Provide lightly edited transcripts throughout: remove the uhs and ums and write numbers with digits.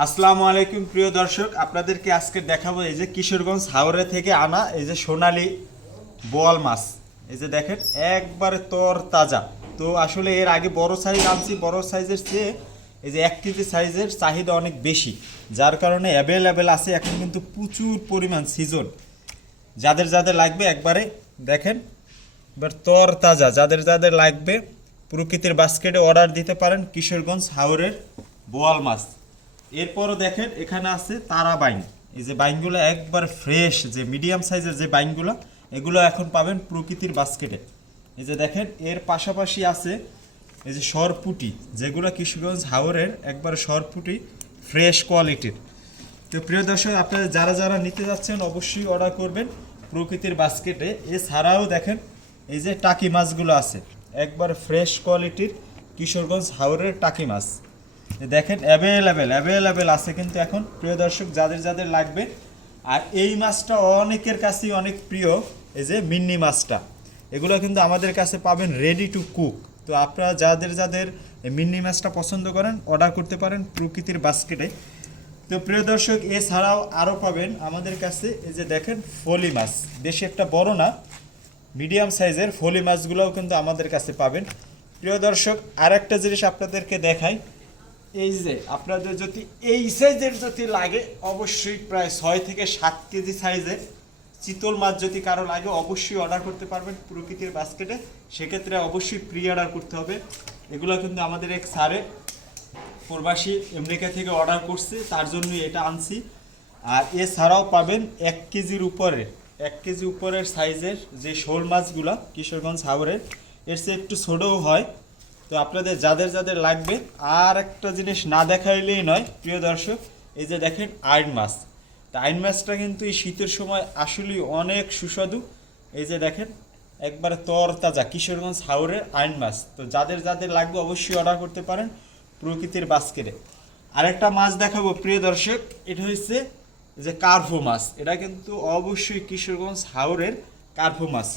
আসসালামু আলাইকুম প্রিয় দর্শক, আপনাদেরকে আজকে দেখাবো এই যে কিশোরগঞ্জ হাওড়ে থেকে আনা এই যে সোনালী বোয়াল মাছ। এই যে দেখেন একবারে তর তাজা। তো আসলে এর আগে বড় সাইজ আনছি, বড় সাইজের চেয়ে এই যে 1 কেজি সাইজের চাহিদা অনেক বেশি, যার কারণে অ্যাভেলেবেল আছে এখন কিন্তু প্রচুর পরিমাণ সিজন। যাদের যাদের লাগবে একবারে দেখেন এবার তর তাজা, যাদের যাদের লাগবে প্রকৃতির বাস্কেটে অর্ডার দিতে পারেন কিশোরগঞ্জ হাওরের বোয়াল মাছ। এরপরও দেখেন এখানে আছে তারা বাইন। এই যে বাইনগুলো একবার ফ্রেশ, যে মিডিয়াম সাইজের যে বাইনগুলো, এগুলো এখন পাবেন প্রকৃতির বাস্কেটে। এই যে দেখেন এর পাশাপাশি আছে এই যে সরপুটি, যেগুলো কিশোরগঞ্জ হাওরের একবার সরপুটি ফ্রেশ কোয়ালিটির। তো প্রিয় দর্শক, আপনারা যারা যারা নিতে যাচ্ছেন অবশ্যই অর্ডার করবেন প্রকৃতির বাস্কেটে। এছাড়াও দেখেন এই যে টাকি মাছগুলো আছে একবার ফ্রেশ কোয়ালিটির কিশোরগঞ্জ হাওরের টাকি মাছ। দেখেন অ্যাভেলেবেল আছে কিন্তু এখন প্রিয় দর্শক, যাদের যাদের লাগবে। আর এই মাছটা অনেকের কাছেই অনেক প্রিয়, এই যে মিন্নি মাছটা, এগুলো কিন্তু আমাদের কাছে পাবেন রেডি টু কুক। তো আপনারা যাদের যাদের মিন্নি মাছটা পছন্দ করেন অর্ডার করতে পারেন প্রকৃতির বাস্কেটে। তো প্রিয় দর্শক, এছাড়াও আরও পাবেন আমাদের কাছে এই যে দেখেন ফলি মাছ, বেশি একটা বড় না, মিডিয়াম সাইজের ফলি মাছগুলোও কিন্তু আমাদের কাছে পাবেন। প্রিয় দর্শক, আর একটা জিনিস আপনাদেরকে দেখাই, এই যে আপনাদের যদি এই সাইজের যদি লাগে অবশ্যই প্রায় 6 থেকে 7 কেজি সাইজের চিতল মাছ যদি কারো লাগে অবশ্যই অর্ডার করতে পারবেন প্রকৃতির বাস্কেটে। সেক্ষেত্রে অবশ্যই প্রি অর্ডার করতে হবে। এগুলো কিন্তু আমাদের এক স্যারে প্রবাসী আমেরিকা থেকে অর্ডার করছে, তার জন্যই এটা আনছি। আর এছাড়াও পাবেন 1 কেজির উপরে, 1 কেজি উপরের সাইজের যে শোল মাছগুলো কিশোরগঞ্জ হাওরের, এর চেয়ে একটু ছোটও হয়। তো আপনাদের যাদের যাদের লাগবে, আর একটা জিনিস না দেখাইলেই নয় প্রিয় দর্শক, এই যে দেখেন আইন মাছ। তা আইন মাছটা কিন্তু এই শীতের সময় আসলেই অনেক সুস্বাদু। এই যে দেখেন একবারে তরতাজা কিশোরগঞ্জ হাওরের আইন মাছ। তো যাদের যাদের লাগবে অবশ্যই অর্ডার করতে পারেন প্রকৃতির বাস্কেটে। আরেকটা মাছ দেখাবো প্রিয় দর্শক, এটা হচ্ছে যে কার্ফু মাছ। এটা কিন্তু অবশ্যই কিশোরগঞ্জ হাওরের কার্ফু মাছ।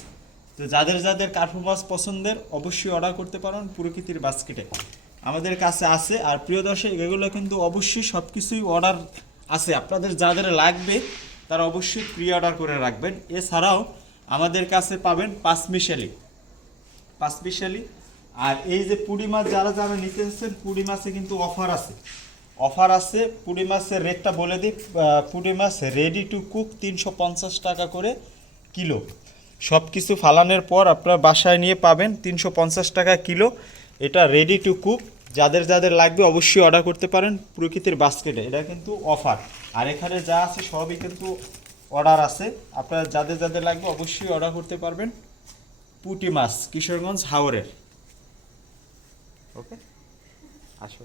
তো যাদের যাদের কার্ফু মাছ পছন্দের অবশ্যই অর্ডার করতে পারেন প্রকৃতির বাস্কেটে, আমাদের কাছে আছে। আর প্রিয় দর্শক, এগুলো কিন্তু অবশ্যই সব কিছুই অর্ডার আছে, আপনাদের যাদের লাগবে তারা অবশ্যই প্রি অর্ডার করে রাখবেন। এছাড়াও আমাদের কাছে পাবেন পাঁচমিশালি। আর এই যে পুঁটি মাছ যারা যারা নিতে চাচ্ছেন, পুঁটি মাছে কিন্তু অফার আছে। পুঁটি মাছের রেটটা বলে দিই, পুঁটি মাছ রেডি টু কুক 350 টাকা করে কিলো। সব কিছু ফালানোর পর আপনার বাসায় নিয়ে পাবেন 350 টাকা কিলো। এটা রেডি টু কুক, যাদের যাদের লাগবে অবশ্যই অর্ডার করতে পারেন প্রকৃতির বাস্কেটে। এটা কিন্তু অফার। আর এখানে যা আছে সবই কিন্তু অর্ডার আছে, আপনারা যাদের যাদের লাগবে অবশ্যই অর্ডার করতে পারবেন পুঁটি মাছ কিশোরগঞ্জ হাওরের। ওকে, আসো।